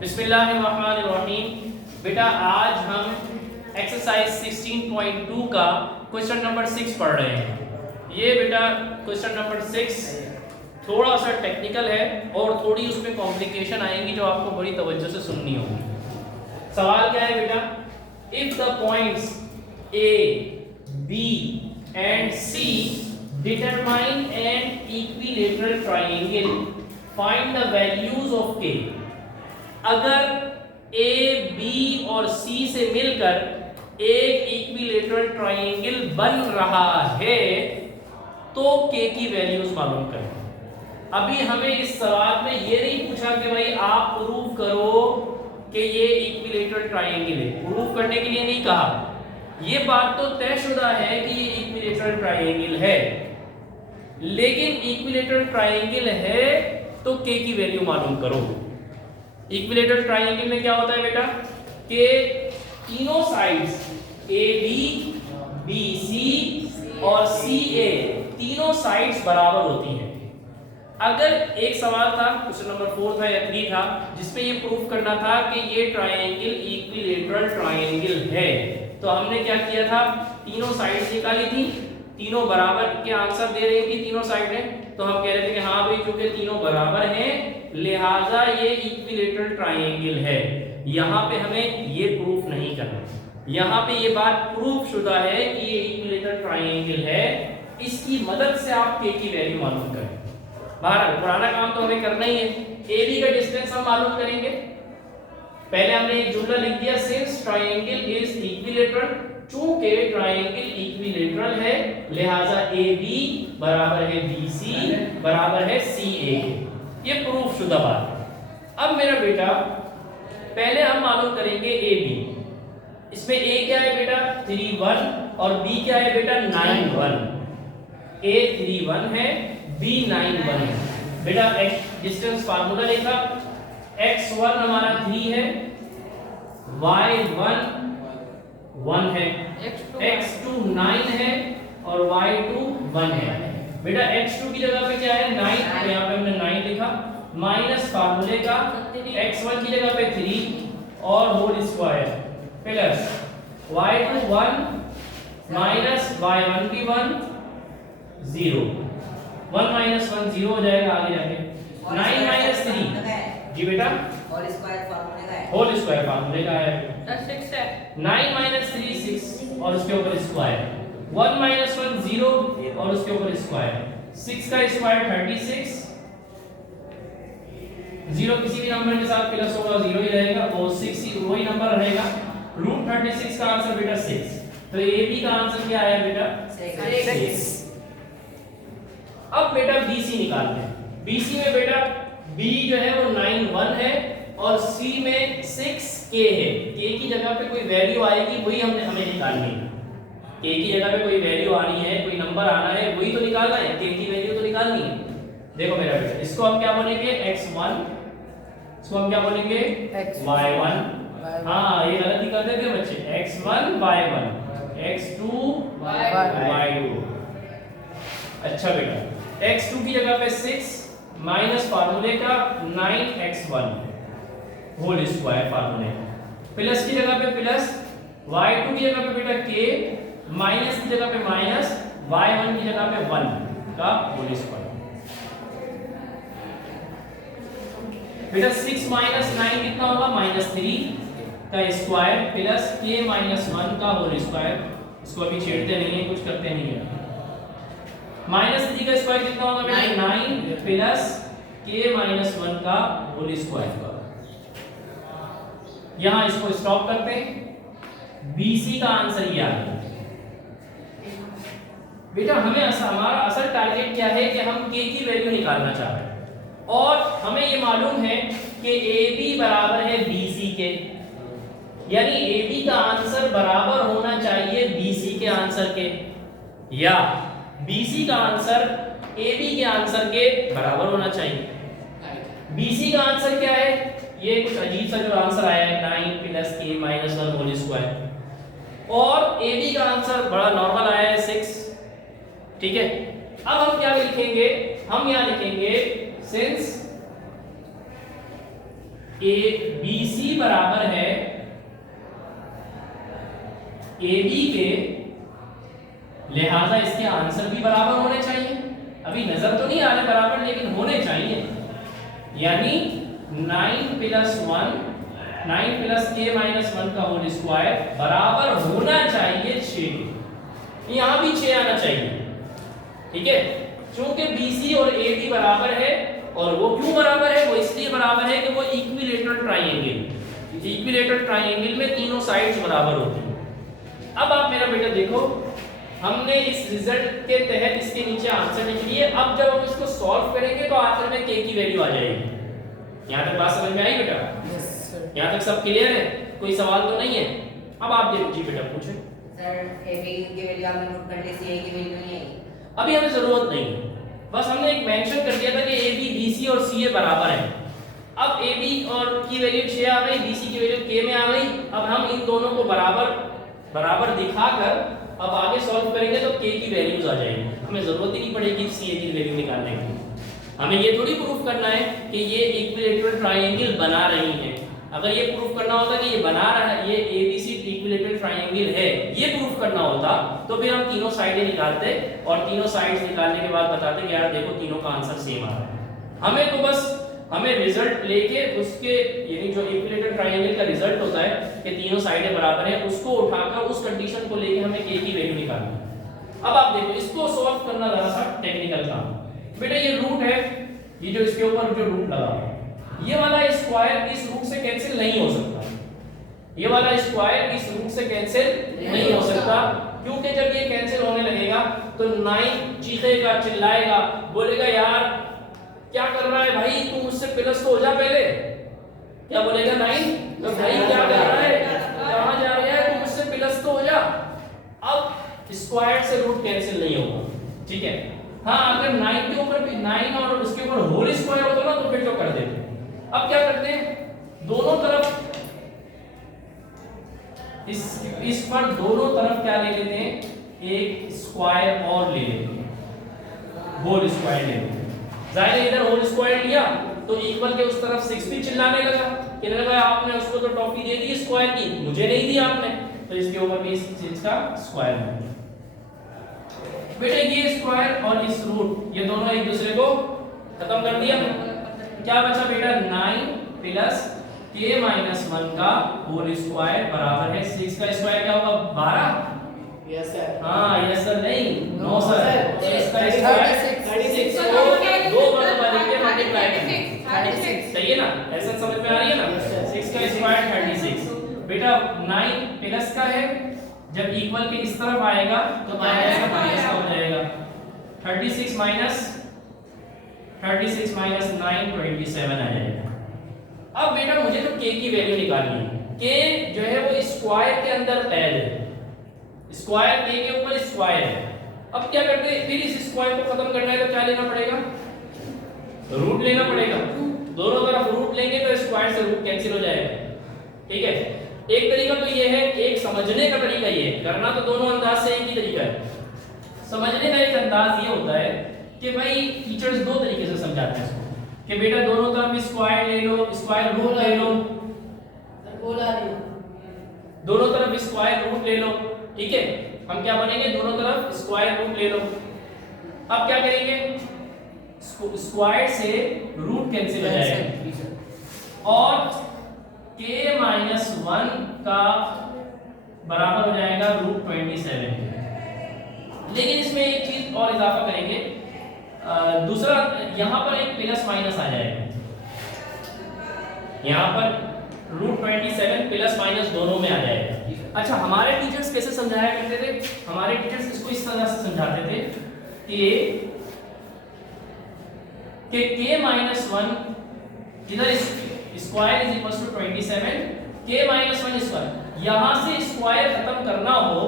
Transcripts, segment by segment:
बिस्मिल्लाहिर्रहमानिर्रहीम। बेटा आज हम एक्सरसाइज 16.2 का क्वेश्चन नंबर 6 पढ़ रहे हैं। ये बेटा क्वेश्चन नंबर 6 थोड़ा सा टेक्निकल है और थोड़ी उसमें कॉम्प्लिकेशन आएंगी जो आपको बड़ी तवज्जो से सुननी होगी। सवाल क्या है बेटा, if the points A B and C determine an equilateral triangle, find the values of K. अगर ए बी और सी से मिलकर एक इक्विलेटरल ट्रायंगल बन रहा है तो के की वैल्यूज मालूम करें। अभी हमें इस सवाल में ये नहीं पूछा कि भाई आप प्रूव करो कि ये इक्विलेटरल ट्रायंगल है। प्रूव करने के लिए नहीं कहा, ये बात तो तयशुदा है कि ये इक्विलेटरल ट्रायंगल है, लेकिन इक्विलेटरल ट्रायंगल है तो के की वैल्यू मालूम करो। इक्विलेटरल ट्रायंगल में क्या होता है बेटा कि तीनों sides A B, B C और सी ए तीनों साइड्स बराबर होती हैं। अगर एक सवाल था, क्वेश्चन नंबर 4 था या 3 था, जिसमें ये प्रूफ करना था कि ये ट्रायंगल इक्विलेटरल ट्रायंगल है, तो हमने क्या किया था, तीनों साइड्स निकाली थी, तीनों बराबर के आंसर दे रही थी तीनों साइडें। तो हम कह रहे थे कि हाँ भाई चूंकि तीनों बराबर हैं लिहाजा ये इक्विलेटरल ट्रायंगल है। यहाँ पे हमें ये प्रूफ नहीं करना, यहाँ पे ये बात प्रूफ शुदा है कि ये इक्विलेटरल ट्रायंगल है। इसकी मदद से आप के की वैल्यू मालूम करें। बहरहाल पुराना काम तो हमें करना ही है। ए बी का डिस्टेंस हम मालूम करेंगे। पहले हमने एक जुमला लिख दिया, सिंस ट्रायंगल इज इक्विलेटरल, चूंकि ट्रायंगल इक्विलेटरल है लिहाजा ए बी बराबर है बी सी बराबर है सी ए। ये प्रूफ शुदा बात है। अब मेरा बेटा पहले हम मालूम करेंगे ए बी। इसमें ए क्या है बेटा 3 1 और बी क्या है बेटा 9 1। ए 3 1 है, बी 9 1 है। बेटा डिस्टेंस फार्मूला लिखा, x1 हमारा 3 है, y1 1 है, x2 9 है और y2 1 है। बेटा x2 की जगह पे क्या है 9, तो यहाँ पे हमने 9 लिखा, माइनस फार्मूले का x1 की जगह पे 3 और whole square plus y2 1 minus y1 भी 1 0, 1 माइनस 1 0 हो जाएगा आगे जाके। 9 माइनस 3 जी बेटा होल स्क्वायर फार्मूले का है, 6 है। 9 माइनस 3 6 और उसके ऊपर स्क्वायर, 1 माइनस 1 0 और उसके ऊपर स्क्वायर, 6 का स्क्वायर 36, 0 किसी भी नंबर के साथ प्लस होगा 0 ही रहेगा और 6 ही वही नंबर रहेगा। रूट 36 का आंसर बेटा 6। तो ए बी का आंसर क्या आया बेटा 6। अब बेटा BC निकालते हैं। BC में बेटा B जो है वो 9 1 है और C में 6 K है। K की जगह पे कोई वैल्यू आएगी वही हमें निकालनी है। K की जगह पे कोई वैल्यू आनी है, कोई नंबर आना है, वही तो निकालना है। K की वैल्यू तो निकालनी है। देखो मेरा बेटा, इसको हम क्या बोलेंगे x1, इसको हम क्या बोलेंगे y1। हाँ ये गलत ही करते थे बच्चे, x1 y1, x2 y2। अच्छा बेटा x2 की जगह पे 6 माइनस फार्मूले का 9x1 होल स्क्वायर फार्मूले, प्लस की जगह पे प्लस, y2 की जगह पे बेटा k, माइनस की जगह पे माइनस, y1 की जगह पे 1 का होल स्क्वायर। बेटा 6 माइनस 9 कितना होगा -3 का स्क्वायर प्लस k माइनस 1 का होल स्क्वायर। इसको अभी छेड़ते नहीं है, कुछ करते नहीं है। -3 का स्क्वायर कितना होगा बेटा 9 प्लस k माइनस 1 का होल स्क्वायर। यहां इसको स्टॉप करते हैं। BC का आंसर ये आ गया। बेटा हमें हमारा असल टारगेट क्या है कि हम k की वैल्यू निकालना चाह रहे हैं और हमें ये मालूम है कि AB बराबर है BC के, यानी AB का आंसर बराबर होना चाहिए BC के आंसर के, या BC का आंसर AB के आंसर के बराबर होना चाहिए। BC का आंसर क्या है, ये कुछ अजीब सा जो आंसर आया है 9 plus k minus 1 whole square, और AB का आंसर बड़ा नॉर्मल आया है 6। ठीक है, अब हम क्या लिखेंगे, हम यहां लिखेंगे सिंस ए बी सी बराबर है ए बी के, लिहाजा इसके आंसर भी बराबर होने चाहिए। अभी नजर तो नहीं आ रहे बराबर, लेकिन होने चाहिए। यानी 9 प्लस 1 9 प्लस के माइनस 1 का होल स्क्वायर बराबर होना चाहिए 6। यहां भी 6 आना चाहिए। ठीक है, क्योंकि BC और AB बराबर है। और वो क्यों बराबर है? वो इसलिए बराबर है कि वो इक्विलेटरल ट्रायंगल, इक्विलेटरल ट्रायंगल में तीनों साइड्स बराबर होती हैं। अब आप मेरा बेटा देखो, हमने इस रिजल्ट के तहत इसके नीचे आंसर लिख लिए। अब जब हम इसको सॉल्व करेंगे तो आखिर में k की वैल्यू आ जाएगी। यहां तक बात समझ में आई बेटा? Yes sir. यहां तक सब क्लियर है? कोई सवाल तो नहीं है? अब आप देखो जी बेटा, पूछे। सर AB की वैल्यू आपने नोट कर ली, CA की वैल्यू नहीं आई। अभी हमें जरूरत नहीं है, बस हमने एक मेंशन कर दिया था कि AB BC और CA बराबर है। अब AB और की वैल्यू 6 आ गई, BC की वैल्यू k में आ गई। अब हम इन दोनों को बराबर दिखाकर अब आगे सॉल्व करेंगे तो k की वैल्यूज आ जाएगी। हमें जरूरत ही नहीं पड़ेगी CA की वैल्यू निकालने की। हमें ये थोड़ी प्रूफ करना है कि ये इक्विलेटरल ट्रायंगल बना रही है। अगर ये प्रूफ करना होता कि ये बना रहा है, ये ABC इक्विलेटरल ट्रायंगल है, ये प्रूफ करना होता तो फिर हम तीनों साइडें निकालते और तीनों साइड्स निकालने के बाद बताते कि यार देखो तीनों का आंसर सेम आ रहा है। हमें तो बस रिजल्ट लेके उसके, यानी जो इक्विलेटरल ट्रायंगल का रिजल्ट होता है कि तीनों साइडें बराबर हैं, उसको उठाकर उस कंडीशन को लेके हमें k की वैल्यू निकालनी है। अब आप देखो, इसको सॉल्व करना जरा सा टेक्निकल काम। बेटा ये रूट है, ये जो इसके ऊपर जो रूट लगा है, ये वाला स्क्वायर इस रूट से कैंसिल नहीं हो सकता। ये वाला स्क्वायर इस रूट से कैंसिल नहीं हो सकता, क्योंकि जब ये कैंसिल होने लगेगा तो 9 चीखेगा, चिल्लाएगा, बोलेगा यार क्या कर रहा है भाई, तू मुझसे प्लस तो हो जा पहले। क्या बोलेगा 9? तो भाई क्या कर रहा है, कहां जा रहा है, तू मुझसे प्लस तो हो जा। अब स्क्वायर से रूट कैंसिल नहीं होगा, ठीक है। हाँ, अगर 9 के ऊपर भी 9 और उसके ऊपर होल स्क्वायर होता ना तो फिर तो कर देते। अब क्या करते हैं, दोनों तरफ इस पर दोनों तरफ क्या ले लेते हैं, एक स्क्वायर और ले लेते हैं, होल स्क्वायर ले लेते हैं। जाहिर है इधर होल स्क्वायर लिया तो इक्वल के उस तरफ 6 भी चिल्लाने लगा, कहने लगा आपने उसको तो टॉपी दे दी स्क्वायर की, मुझे नहीं दी आपने, तो इसके ऊपर भी इस चीज का स्क्वायर है। बेटा ये स्क्वायर और इस रूट, ये दोनों एक दूसरे को खत्म कर दिया। क्या बचा बेटा, 9 प्लस k माइनस 1 का होल स्क्वायर बराबर है 6 का स्क्वायर क्या होगा, 12। Yes sir. हाँ यस सर नहीं, नो सर, 6 का स्क्वायर 36 को 2 मरतबा लिख के मल्टीप्लाई करें, 36 सही है ना, ऐसा समझ में आ रही है ना। 6 का स्क्वायर 36। बेटा 9 प्लस का है, जब इक्वल के इस तरफ आएगा तो माइनस का माइनस हो जाएगा। 36 माइनस 9 27 आ जाएगा। अब बेटा मुझे तो k की वैल्यू निकालनी है। k जो है वो स्क्वायर के अंदर कैद है, स्क्वायर k के ऊपर स्क्वायर है। अब क्या करते हैं, फिर इस स्क्वायर को खत्म करना है तो क्या लेना पड़ेगा, रूट लेना पड़ेगा। दोनों तरफ रूट लेंगे तो स्क्वायर से रूट कैंसिल हो जाएगा, ठीक है। एक तरीका तो ये है, एक समझने का तरीका ये है, करना तो दोनों अंदाज से एक ही तरीका है। समझने का एक अंदाज ये होता है कि भाई टीचर्स दो तरीके से समझाते हैं इसको कि बेटा दोनों तरफ स्क्वायर ले लो, स्क्वायर रूट ले लो, दोनों तरफ स्क्वायर रूट ले लो, ठीक है। हम क्या बनेंगे, दोनों तरफ स्क्वायर रूट ले लो। अब क्या करेंगे, स्क्वायर से रूट कैंसिल हो जाएगा और k माइनस 1 का बराबर हो जाएगा रूट 27। लेकिन इसमें एक चीज और इजाफा करेंगे, दूसरा यहां पर एक प्लस माइनस आ जाएगा, यहां पर रूट 27 प्लस माइनस दोनों में आ जाएगा। अच्छा, हमारे टीचर्स कैसे समझाया करते थे, हमारे टीचर्स इसको इस तरह से समझाते थे कि k माइनस 1 इधर square is equal to 27, k minus 1 square, यहां से स्क्वायर खत्म करना हो,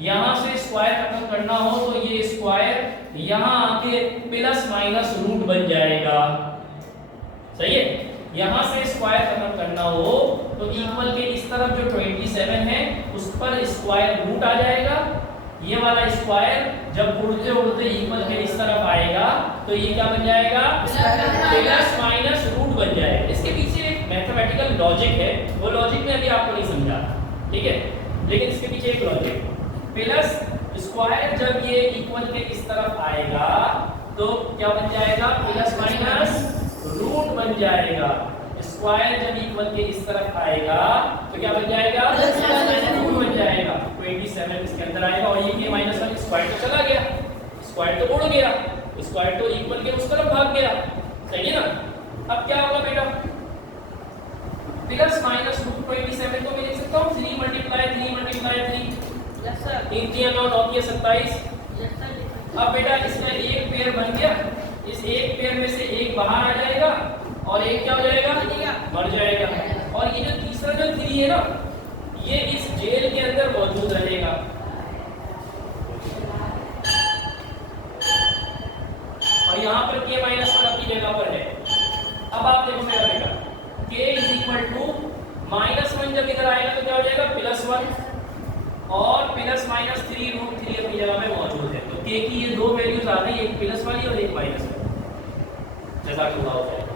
यहां से स्क्वायर खत्म करना हो तो ये स्क्वायर यहां आके प्लस माइनस रूट बन जाएगा, सही है। यहां से स्क्वायर खत्म करना हो तो इक्वल के इस तरफ जो 27 है उस पर स्क्वायर रूट आ जाएगा। ये वाला स्क्वायर जब उड़ते उड़ते इक्वल के इस तरफ आएगा तो ये क्या बन जाएगा, प्लस माइनस रूट बन जाएगा। इसके पीछे एक लॉजिक है, वो लॉजिक में अभी आपको नहीं समझा, ठीक है, लेकिन इसके पीछे एक लॉजिक, प्लस स्क्वायर जब ये इक्वल के इस तरफ आएगा तो क्या बन जाएगा, प्लस माइनस रूट बन जाएगा। स्क्वायर जब इक्वल के इस तरफ आएगा तो क्या बन जाएगा, प्लस माइनस रूट बन जाएगा। 27 इसके अंदर आएगा और ये माइनस वन स्क्वायर तो चला गया, स्क्वायर तो उड़ गया, स्क्वायर तो इक्वल के उस तरफ भाग गया, सही है ना। अब क्या होगा बेटा, प्लस माइनस रूट 27 को मैं लिख सकता हूँ 3 multiply 3 yes sir 3 3 9 9 27। Yes sir अब बेटा इसका एक पेयर बन गया, इस एक पेयर में से एक बाहर आ जाएगा और एक क्या हो जाएगा, मर जाएगा। और ये जो तीसरा जो 3 है ना, ये इस जेल के अंदर मौजूद रहेगा। और यहाँ पर k माइनस 1 अपनी जगह पर है। अब आप देखो मेरा बेटा, k इज इक्वल टू -1 जब इधर आएगा तो क्या हो जाएगा, +1 और प्लस माइनस 3 रूट 3 अपनी जगह पे मौजूद है। तो k की ये दो वैल्यूज आ गई, एक प्लस वाली और एक माइनस वाली। जैसा कि हुआ हो जाएगा।